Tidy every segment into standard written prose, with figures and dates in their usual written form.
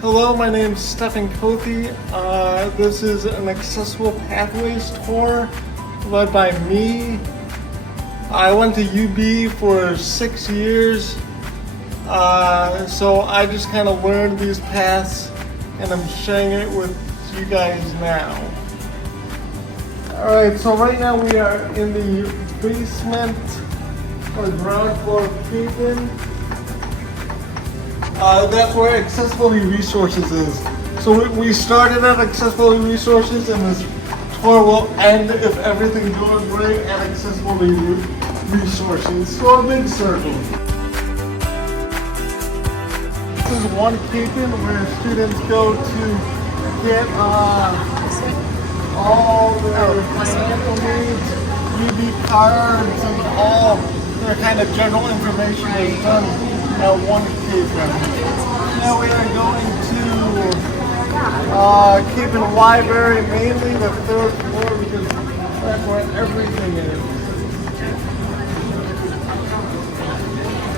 Hello, my name's Stefan Kothe. This is an Accessible Pathways tour led by me. I went to UB for 6 years, so I just kind of learned these paths and I'm sharing it with you guys now. Alright, so right now we are in the basement or ground floor of Capen. That's where Accessibility Resources is. So we started at Accessibility Resources and this tour will end, if everything goes right, at Accessibility Resources. So a big circle. This is one Capen where students go to get all their financial needs, UB cards, and all their kind of general information is done at one Capen. Now we are going to Capen Library, mainly the 3rd floor because that's where everything is.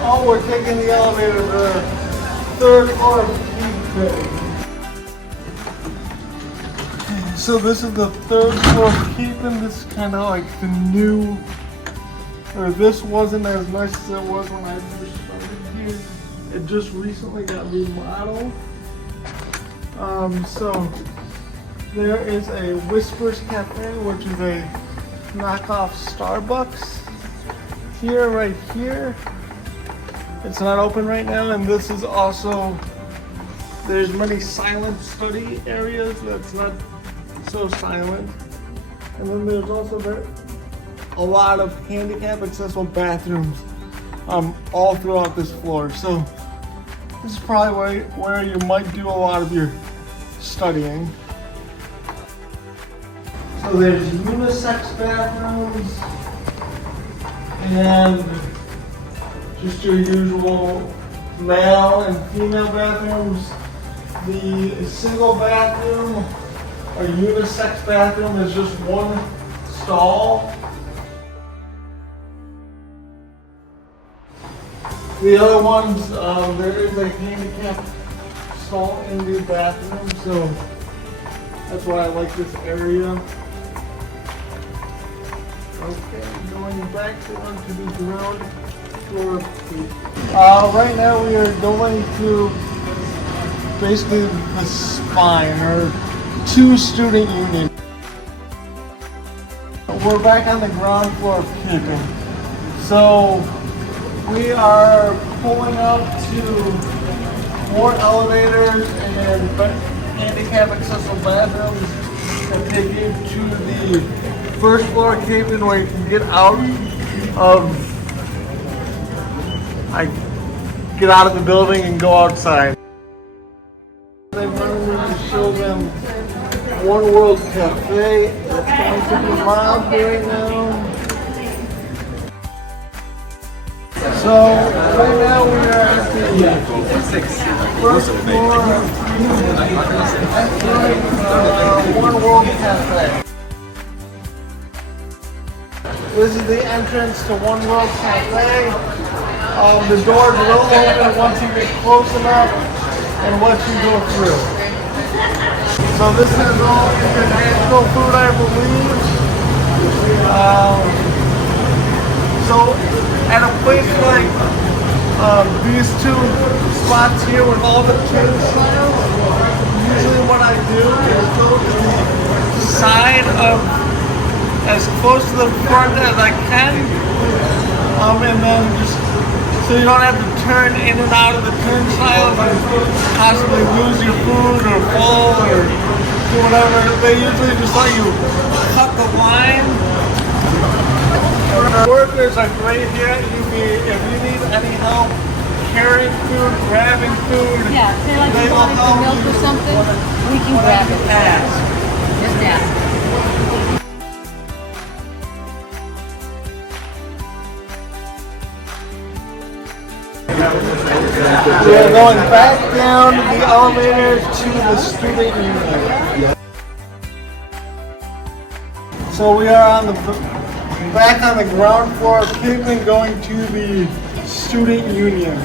Oh, we're taking the elevator to the 3rd floor of Capen. So this is the 3rd floor of Capen. This is kind of like the new, or this wasn't as nice as it was when I first started here. It just recently got remodeled. So there is a Whispers Cafe, which is a knockoff Starbucks. Here, right here. It's not open right now, and this is also, there's many silent study areas that's not so silent. And then there's also a lot of handicap accessible bathrooms all throughout this floor. So this is probably where you might do a lot of your studying. So there's unisex bathrooms and just your usual male and female bathrooms. The single bathroom or unisex bathroom is just one stall. The other ones, there is a handicap stall in the bathroom, so that's why I like this area. Okay, going back onto the ground floor. Right now we are going to basically the spine, or to student union. We're back on the ground floor of Capen. So we are pulling up to more elevators and handicap accessible bathrooms that take you to the 1st floor of Capen where you can get out of the building and go outside. They wanted me to show them One World Cafe. It's going to be mild right now. So right now we are at the 1st floor of One World Cafe. This is the entrance to One World Cafe. The doors will open once you get close enough and once you go through. So this is all international food, I believe. So at a place like these two spots here with all the turnstiles, usually what I do is go to the side of as close to the front as I can, and then just so you don't have to turn in and out of the turnstiles and possibly lose your food or fall or do whatever. They usually just let you cut the line. Workers are great here at UB. If you need any help carrying food, grabbing food, yeah, say like you wanted some milk or something, we can grab it. Ask. Just ask. We're going back down the elevator to the student union. So we are on the back on the ground floor of Capen going to the student union.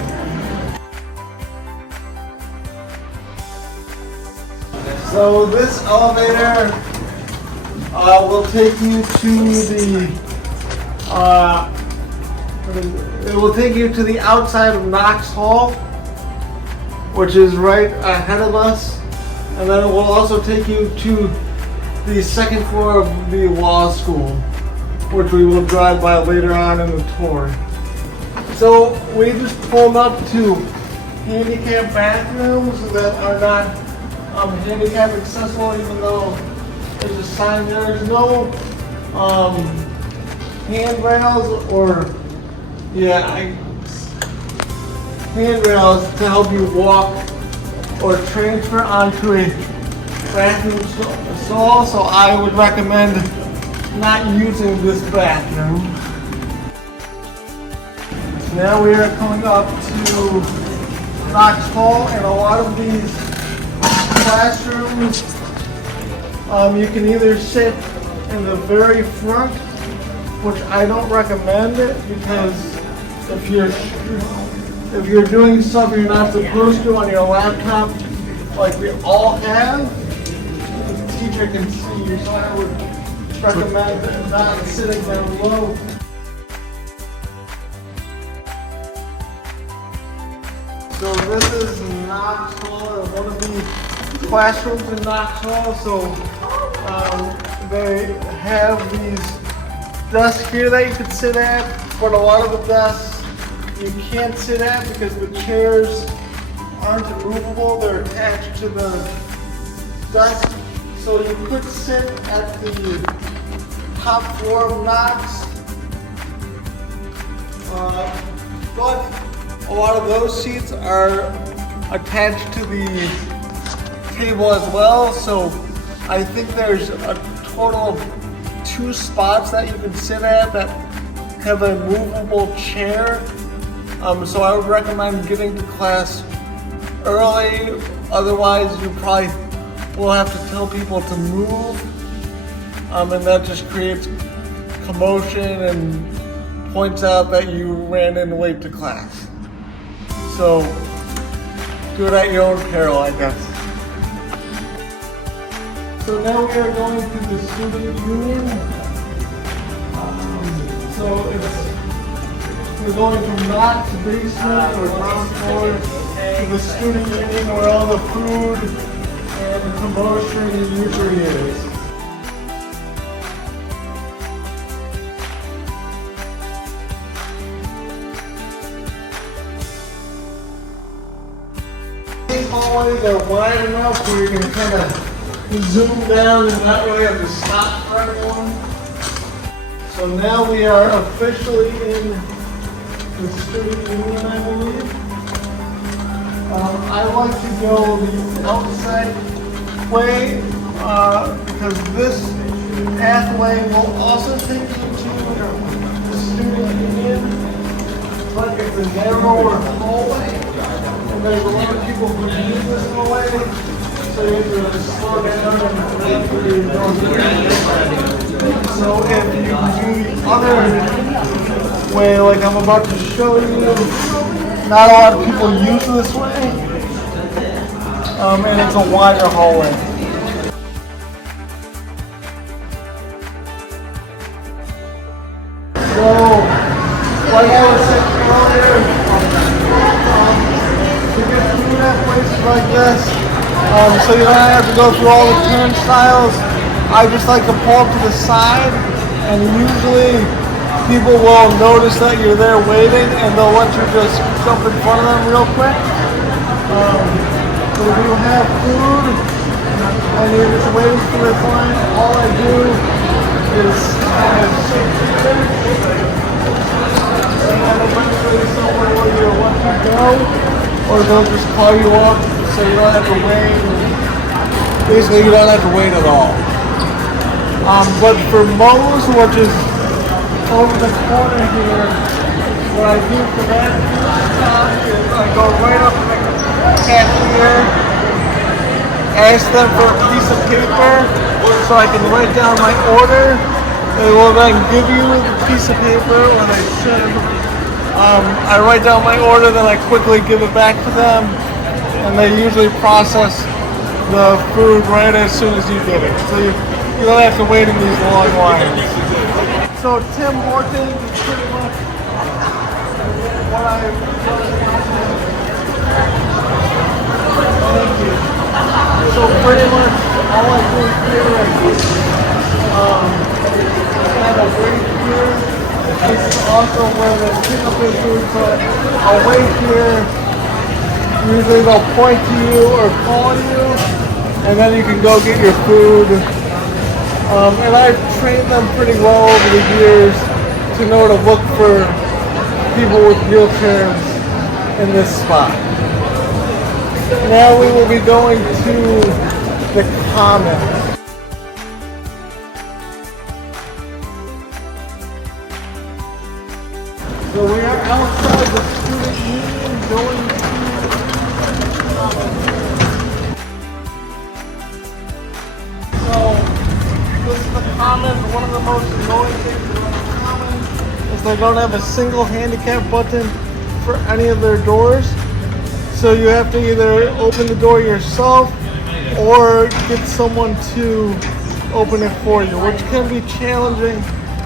So this elevator will take you to it will take you to the outside of Knox Hall, which is right ahead of us, and then it will also take you to the second floor of the law school, which we will drive by later on in the tour. So we just pulled up to handicap bathrooms that are not handicap accessible, even though there's a sign there. There's no handrails or handrails to help you walk or transfer onto a bathroom stall, so I would recommend not using this bathroom. So now we are coming up to Knox Hall, and a lot of these classrooms, you can either sit in the very front, which I don't recommend it, because if you're doing stuff you're not supposed to on your laptop, like we all have, the teacher can see you, so I would recommend not sitting down low. So this is Knox Hall, one of the classrooms in Knox Hall. So they have these desks here that you can sit at, but a lot of the desks you can't sit at because the chairs aren't movable, they're attached to the desk. So you could sit at the top floor of Knox, but a lot of those seats are attached to the table as well. So I think there's a total of 2 spots that you can sit at that have a movable chair. So I would recommend getting to class early, otherwise you probably will have to tell people to move, and that just creates commotion and points out that you ran in late to class. So do it at your own peril, I guess. So now we are going to the student union. We're going from Knox basement or ground floor to the student union where all the food and commotion usually is. These hallways are wide enough where you can kind of zoom down and not really have to stop for everyone. So now we are officially in the student union, I believe. I like to go the outside way because this pathway will also take you to the student union, but it's a narrower hallway, and there's a lot of people who use this hallway, so you have to slow down and wait for your door. So if you do the other way, like I'm about to show you, not a lot of people use this way, and it's a wider hallway. So, like I was saying earlier, to get through that places like this, so you don't have to go through all the turnstiles, I just like to pull up to the side, and usually people will notice that you're there waiting and they'll let you just jump in front of them real quick. So if you have food and you're just waiting for this line, all I do is kind of shake it and then eventually someone will either let you go or they'll just call you up so you don't have to wait. Basically you don't have to wait at all. But for Moe's, which is over the corner here, what I do for that is I go right up to the cashier, ask them for a piece of paper so I can write down my order. They will then give you the piece of paper when I should. I write down my order, then I quickly give it back to them, and they usually process the food right as soon as you get it. So you don't have to wait in these long lines. So Tim Hortons is pretty much what I Thank you. So pretty much all I do here is kind of wait here. This is also where the pickup is doing, so I'll wait here. Usually they'll point to you or call you, and then you can go get your food. And I've trained them pretty well over the years to know to look for people with wheelchairs in this spot. Now we will be going to the Commons. So we are outside the student union going to the Commons. So this is the Commons. One of the most annoying things about the Commons is they don't have a single handicap button for any of their doors. So you have to either open the door yourself or get someone to open it for you, which can be challenging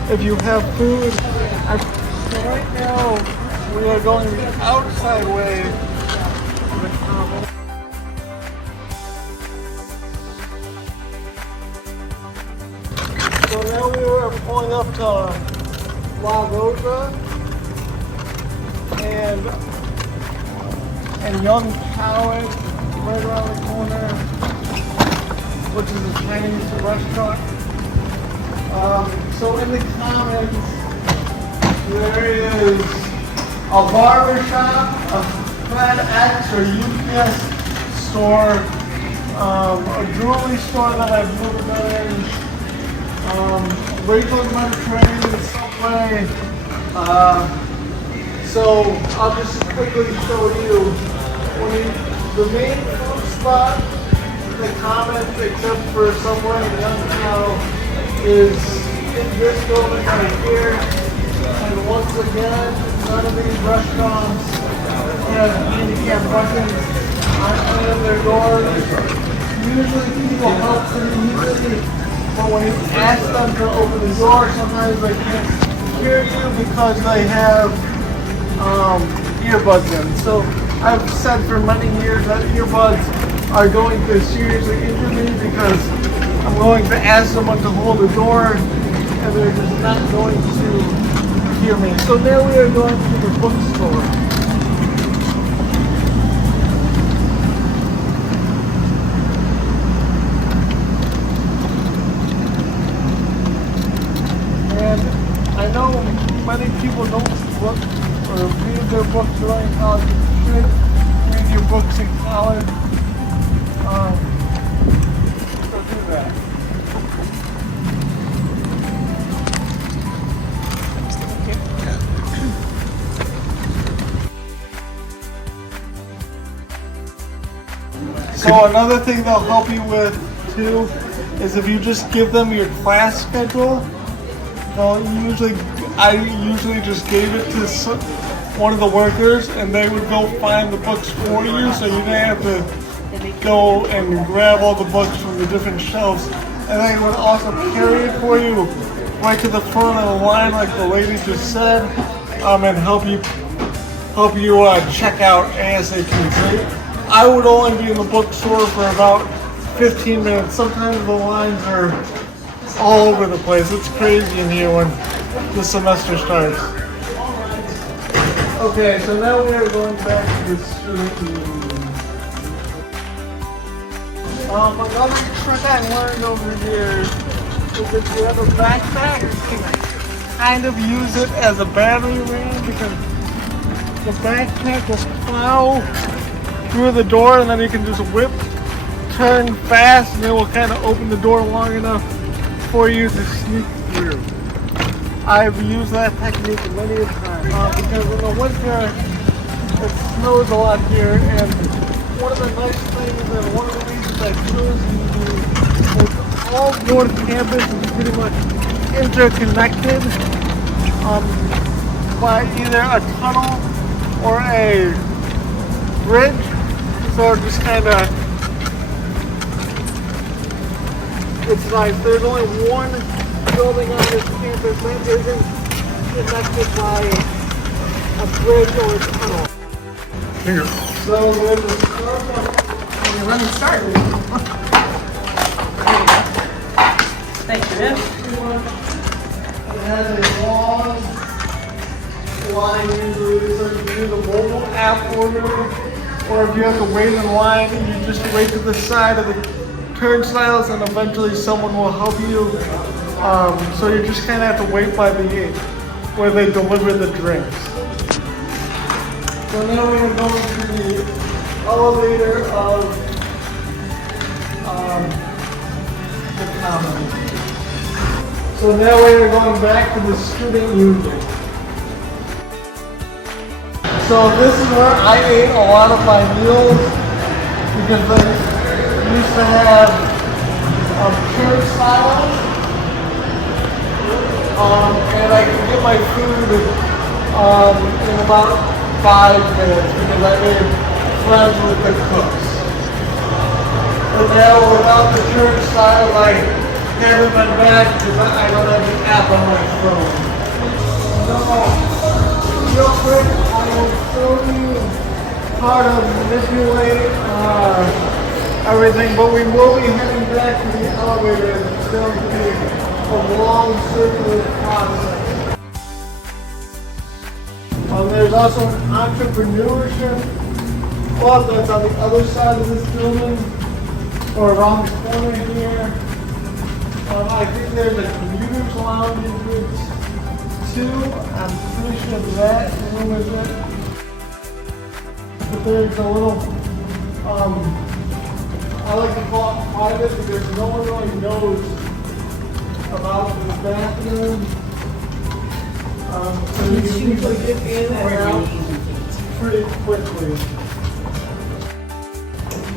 if you have food. So right now we are going the outside way of the Commons. So now we are pulling up to La Rosa and Young Coward right around the corner, which is a Chinese restaurant. So in the Commons, there is a barber shop, a FedEx or UPS store, a jewelry store that I've moved in, Rachel's Mediterranean, Subway. So I'll just quickly show you the main food spot in the Commons, except for Subway and Young Cow, is in this building right here. And once again, none of these restaurants have handicap buttons on any of their doors. Usually people help pretty easily, but when you ask them to open the door, sometimes they can't hear you because they have earbuds in. So I've said for many years that earbuds are going to seriously injure me because I'm going to ask someone to hold the door and they're just not going to hear me. So now we are going to the bookstore. And I know many people don't look or read their books during college. You should read your books in college. So do that. So another thing they'll help you with too is if you just give them your class schedule. I usually just gave it to one of the workers and they would go find the books for you, so you didn't have to go and grab all the books from the different shelves. And they would also carry it for you right to the front of the line like the lady just said, and help you check out ASAP. So I would only be in the bookstore for about 15 minutes. Sometimes the lines are all over the place. It's crazy in here when the semester starts. Okay, so now we are going back to the student union. Another trick I learned over here is if you have a backpack, you can kind of use it as a battery ram because the backpack will plow through the door and then you can just turn fast, and it will kind of open the door long enough for you to sneak through. I've used that technique many a time because in the winter it snows a lot here, and one of the nice things and one of the reasons I chose is all North Campus is pretty much interconnected by either a tunnel or a bridge. So it just kind of It's nice. There's only one building on this campus that isn't connected by a bridge or a tunnel. Here. So there's a Starbucks. You're running start. Thank you. It has a long line usually, so you can do the mobile app order, or if you have to wait in line, you just wait to the side of the turnstiles and eventually someone will help you. So you just kind of have to wait by the gate where they deliver the drinks. So now we are going to the elevator of the common. So now we are going back to the student union. So this is where I ate a lot of my meals because they used to have turnstiles, and I could get my food in about 5 minutes because I made friends with the cooks. But now without the turnstiles, I haven't been back because I don't have the app on my phone. So, real quick, I will show you how to manipulate everything, but we will be heading back to the elevator. It's going to be a long circular process. There's also an entrepreneurship club that's on the other side of this building, or around the corner here. I think there's a commuter's lounge in here too. I'm pretty sure that room is it. But there's a little, I like to call it private because no one really knows about this bathroom. So you can usually get in and out pretty quickly.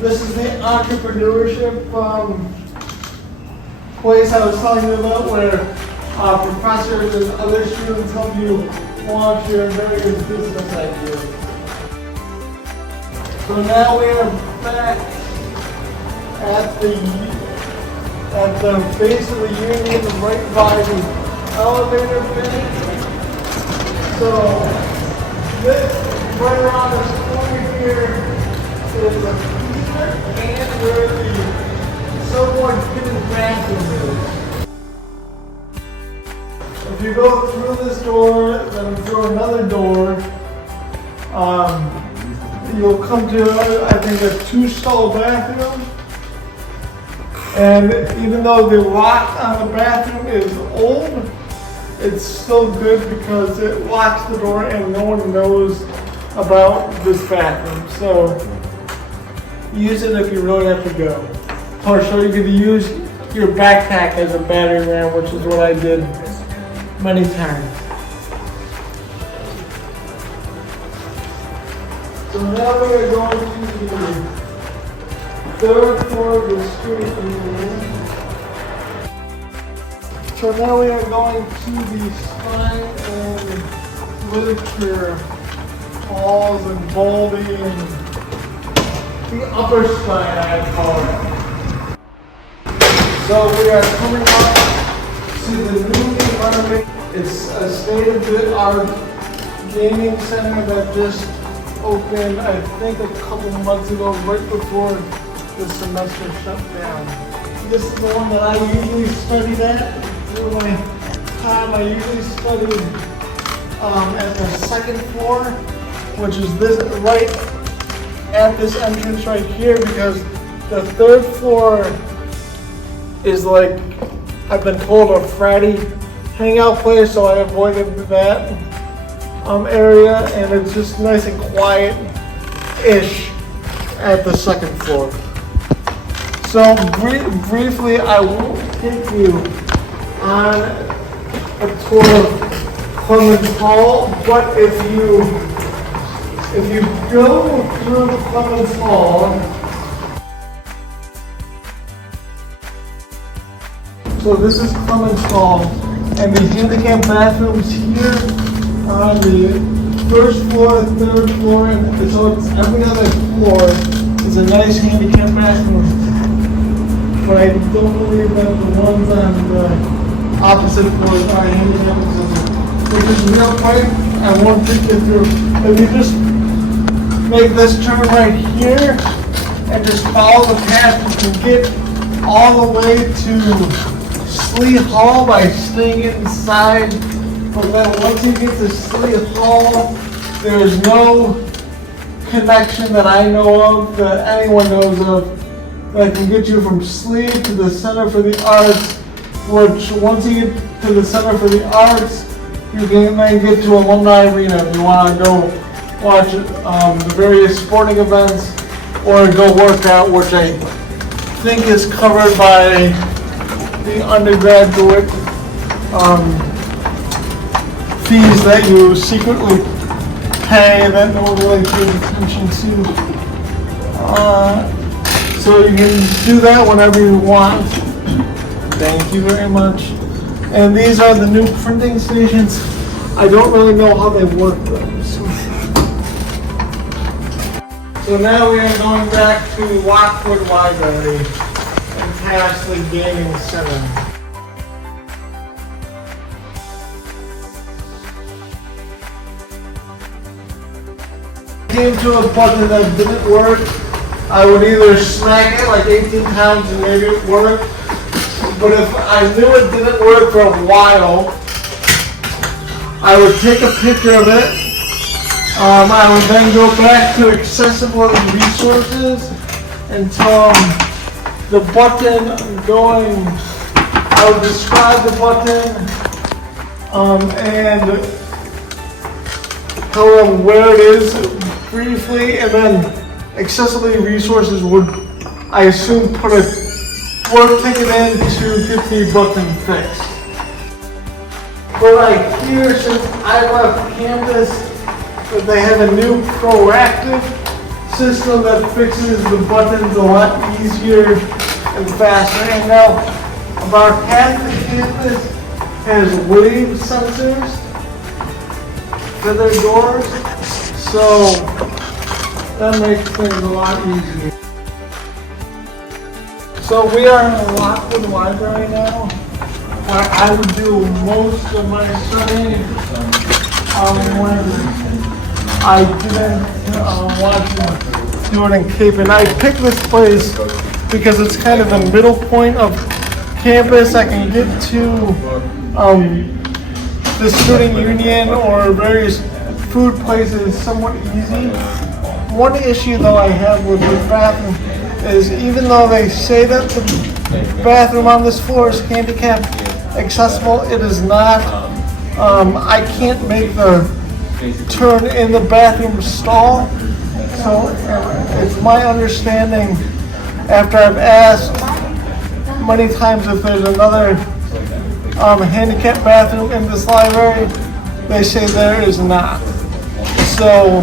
This is the entrepreneurship place I was telling you about where professors and other students help you launch your various business ideas. So now we are back at the base of the union, right by the elevator bin. So this, right around this corner here, is a theater and where the subway hidden bathroom is. If you go through this door, then through another door, you'll come to, I think, a 2-stall bathroom. And even though the lock on the bathroom is old, it's still good because it locks the door and no one knows about this bathroom. So use it if you really have to go. Or so you could use your backpack as a battering ram, which is what I did many times. So now we are going to the 3rd floor of the student union. So now we are going to the science and literature halls and Baldy and the upper spine, I call it. So we are coming up to the newly renovated. It's a state-of-the-art gaming center that just opened, I think, a couple months ago, right before the semester shut down. This is the one that I usually studied at. Through my time, I usually studied at the 2nd floor, which is this right at this entrance right here, because the 3rd floor is like, I've been told, a fratty hangout place, so I avoided that area, and it's just nice and quiet-ish at the 2nd floor. So briefly, I will take you on a tour of Clemens Hall, but if you go through Clemens Hall, so this is Clemens Hall, and the handicap bathrooms here on the 1st floor, 3rd floor, and so it's every other floor is a nice handicap bathroom but I don't believe that the ones on the opposite floors are handicap accessible. Which is real quick, I won't take you through. If you just make this turn right here and just follow the path, you can get all the way to Sleigh Hall by staying inside. But then once you get to Sleigh Hall, there's no connection that I know of, that anyone knows of, that can get you from Sleigh to the Center for the Arts, which once you get to the Center for the Arts, you can then get to Alumni Arena if you want to go watch the various sporting events or go work out, which I think is covered by the undergraduate fees that you secretly pay that no one really pays attention to. So you can do that whenever you want. Thank you very much. And these are the new printing stations. I don't really know how they work though. So now we are going back to Lockwood Library and past the gaming center. Came to a button that didn't work. I would either smack it like 18 times and maybe it worked. But if I knew it didn't work for a while, I would take a picture of it. I would then go back to accessible resources and tell the button going, I would describe the button and tell them where it is briefly, and then accessibility resources would, I assume, put a work ticket in to get the button fixed. But like here, since I left campus, they have a new proactive system that fixes the buttons a lot easier and faster. And now about half the campus has wave sensors for their doors, so that makes things a lot easier. So we are in the Lockwood Library now, where I would do most of my studying when I didn't want to do it in Capen. I picked this place because it's kind of the middle point of campus. I can get to the student union or various food places somewhat easy. One issue though I have with the bathroom is, even though they say that the bathroom on this floor is handicap accessible, it is not. I can't make the turn in the bathroom stall. So it's my understanding, after I've asked many times if there's another handicap bathroom in this library, they say there is not. So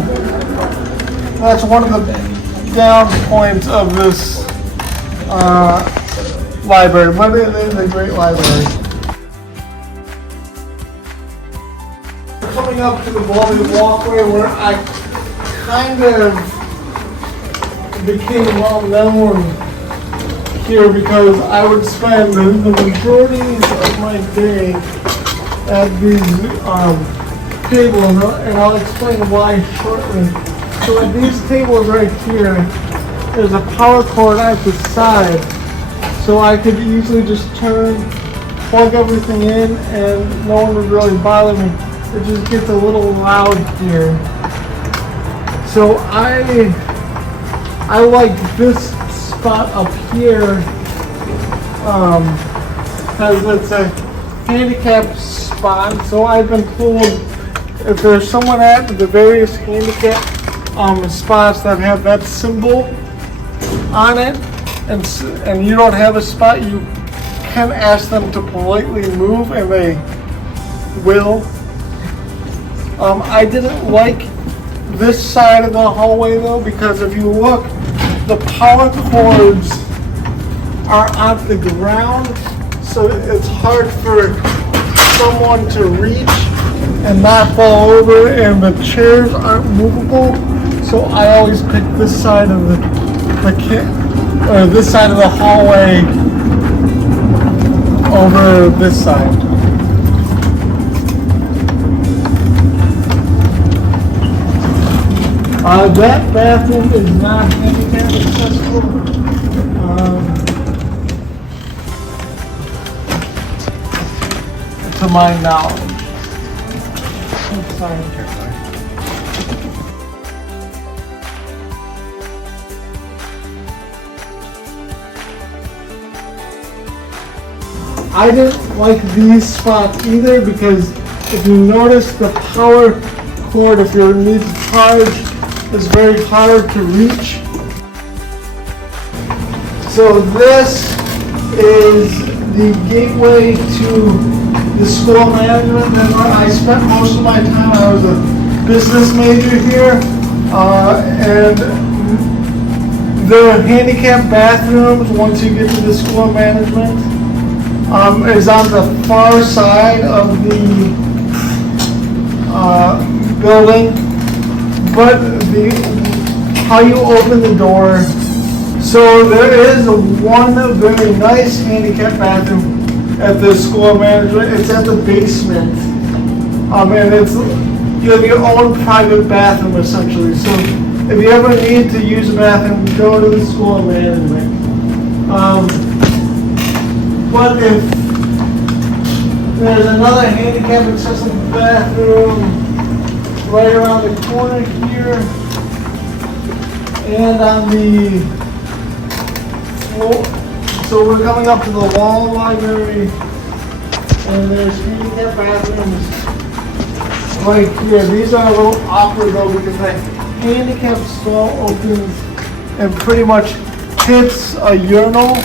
that's one of the down points of this library, but it is a great library. Coming up to the Baldy Hallway, where I kind of became well known here because I would spend the majority of my day at these tables, and I'll explain why shortly. So at these tables right here, there's a power cord at the side, so I could easily just plug everything in, and no one would really bother me. It just gets a little loud here. So I like this spot up here, because it's a handicap spot. So I've been told if there's someone at the various handicap spots that have that symbol on it, and you don't have a spot, you can ask them to politely move, and they will. I didn't like this side of the hallway though, because if you look, the power cords are on the ground, so it's hard for someone to reach and not fall over, and the chairs aren't movable. So I always pick this side of this side of the hallway over this side. That bathroom is not handicap accessible. To my knowledge. Oops, sorry. I didn't like these spots either because if you notice the power cord, if you need to charge, is very hard to reach. So this is the gateway to the school management. And I spent most of my time, I was a business major here, and the handicap bathrooms, once you get to the school management, is on the far side of the building, but how you open the door. So there is one very nice handicap bathroom at the school management. It's at the basement, and you have your own private bathroom essentially. So if you ever need to use a bathroom, go to the school management. But if there's another handicap accessible bathroom right around the corner here, and on the floor, so we're coming up to the Lockwood Library, and there's handicap bathrooms right here. These are a little awkward though because the handicap stall opens and pretty much hits a urinal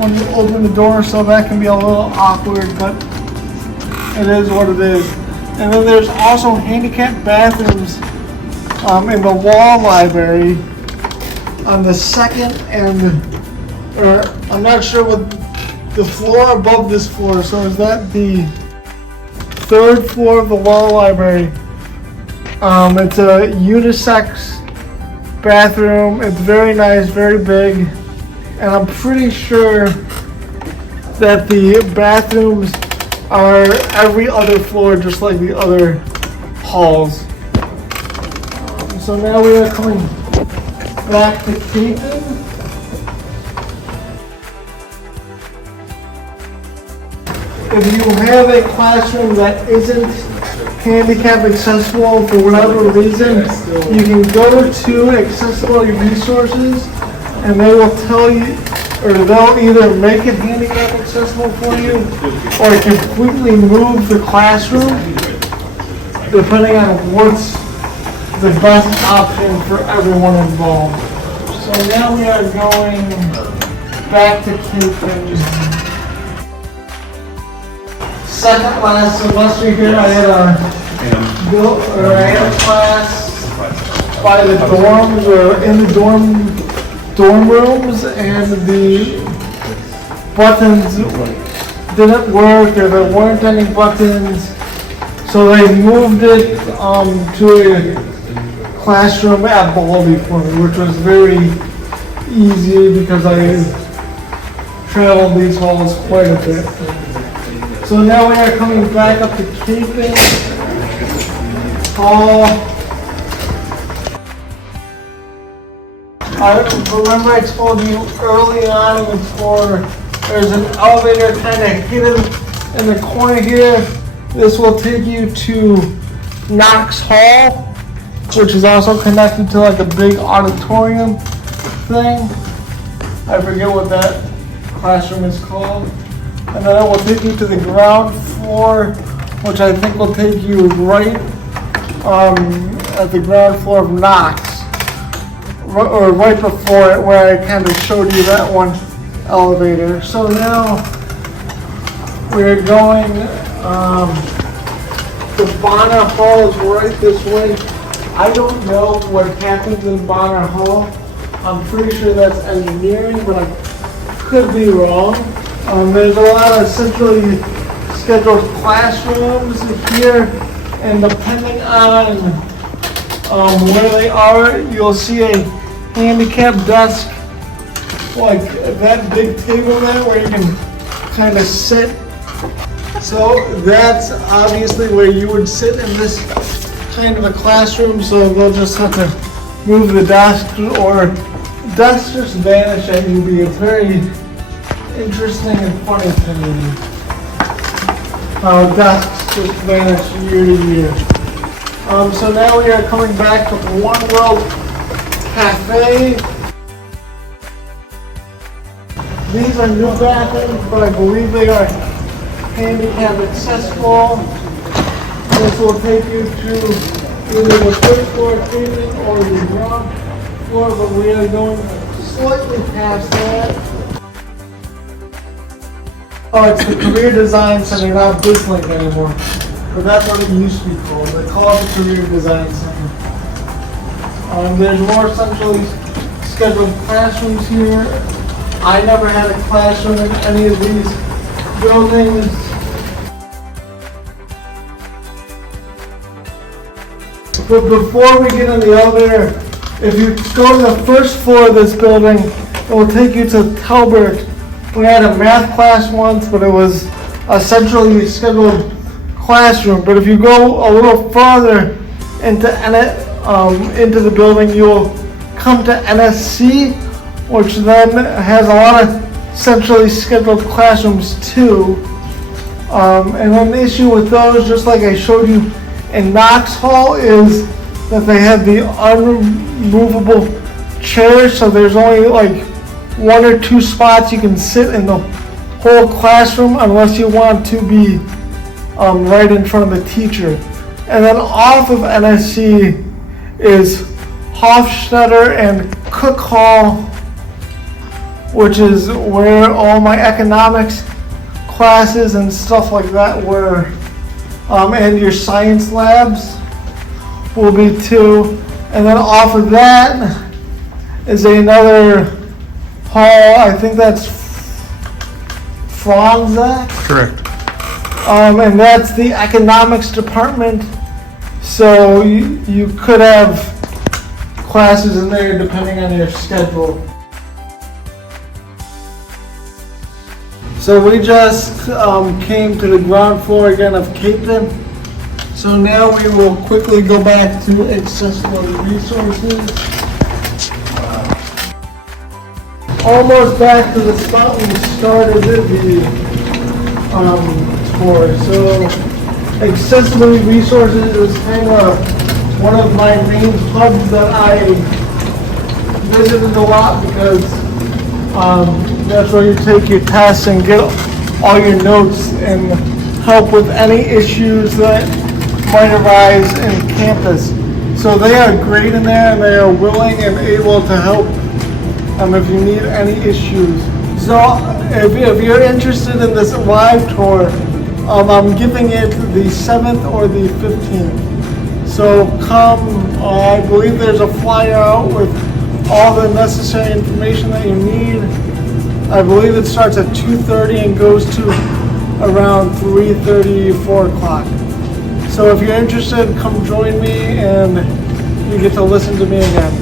when you open the door, so that can be a little awkward, but it is what it is. And then there's also handicap bathrooms in the Lockwood Library on the second or I'm not sure what the floor above this floor, so is that the third floor of the Lockwood Library? It's a unisex bathroom. It's very nice, very big. And I'm pretty sure that the bathrooms are every other floor, just like the other halls. So now we are coming back to Capen. If you have a classroom that isn't handicap accessible for whatever reason, you can go to Accessible Resources and they will tell you, or they'll either make it handicap accessible for you or completely move the classroom, depending on what's the best option for everyone involved. So now we are going back to Capen. Second last semester here, I had a class by the dorms or in the dorm rooms, and the buttons didn't work, or there weren't any buttons, so they moved it to a classroom at Baldy for me, which was very easy because I traveled these halls quite a bit. So now we are coming back up to Capen Hall. I remember I told you early on in the tour, there's an elevator kind of hidden in the corner here. This will take you to Knox Hall, which is also connected to like a big auditorium thing. I forget what that classroom is called. And then it will take you to the ground floor, which I think will take you right at the ground floor of Knox, or right before it, where I kind of showed you that one elevator. So now we're going, the Bonner Hall is right this way. I don't know what happens in Bonner Hall. I'm pretty sure that's engineering, but I could be wrong. There's a lot of centrally scheduled classrooms here, and depending on where they are, you'll see a handicap desk, like that big table there, where you can kind of sit. So that's obviously where you would sit in this kind of a classroom. So they'll just have to move the desks, or desks just vanish at UB. It's very interesting and funny to me how desks just vanish year to year. So now we are coming back to One World Cafe. These are new bathrooms, but I believe they are handicap accessible. This will take you to either the first floor treatment or the ground floor, but we are going slightly past that. Oh, it's the Career Design Center, not BizLink anymore. But that's what it used to be called. They call it the Career Design Center. There's more centrally scheduled classrooms here. I never had a classroom in any of these buildings. But before we get in the elevator, if you go to the first floor of this building, it will take you to Talbert. We had a math class once, but it was a centrally scheduled classroom. But if you go a little farther into the building, you'll come to NSC, which then has a lot of centrally scheduled classrooms too. And then the issue with those, just like I showed you in Knox Hall, is that they have the unmovable chairs, so there's only like 1 or 2 spots you can sit in the whole classroom unless you want to be right in front of the teacher. And then off of NSC is Hofstadter and Cook Hall, which is where all my economics classes and stuff like that were. And your science labs will be too. And then off of that is another hall. I think that's Franzak. Correct. And that's the economics department. So you could have classes in there depending on your schedule. So we just came to the ground floor again of Capen. So now we will quickly go back to accessible resources. Almost back to the spot we started the tour. So accessible resources is kind of one of my main hubs that I visited a lot because that's where you take your tests and get all your notes and help with any issues that might arise in campus. So they are great in there, and they are willing and able to help if you need any issues. So if you're interested in this live tour, I'm giving it the 7th or the 15th. So come, I believe there's a flyer out with all the necessary information that you need. I believe it starts at 2:30 and goes to around 3:30, 4 o'clock. So if you're interested, come join me and you get to listen to me again.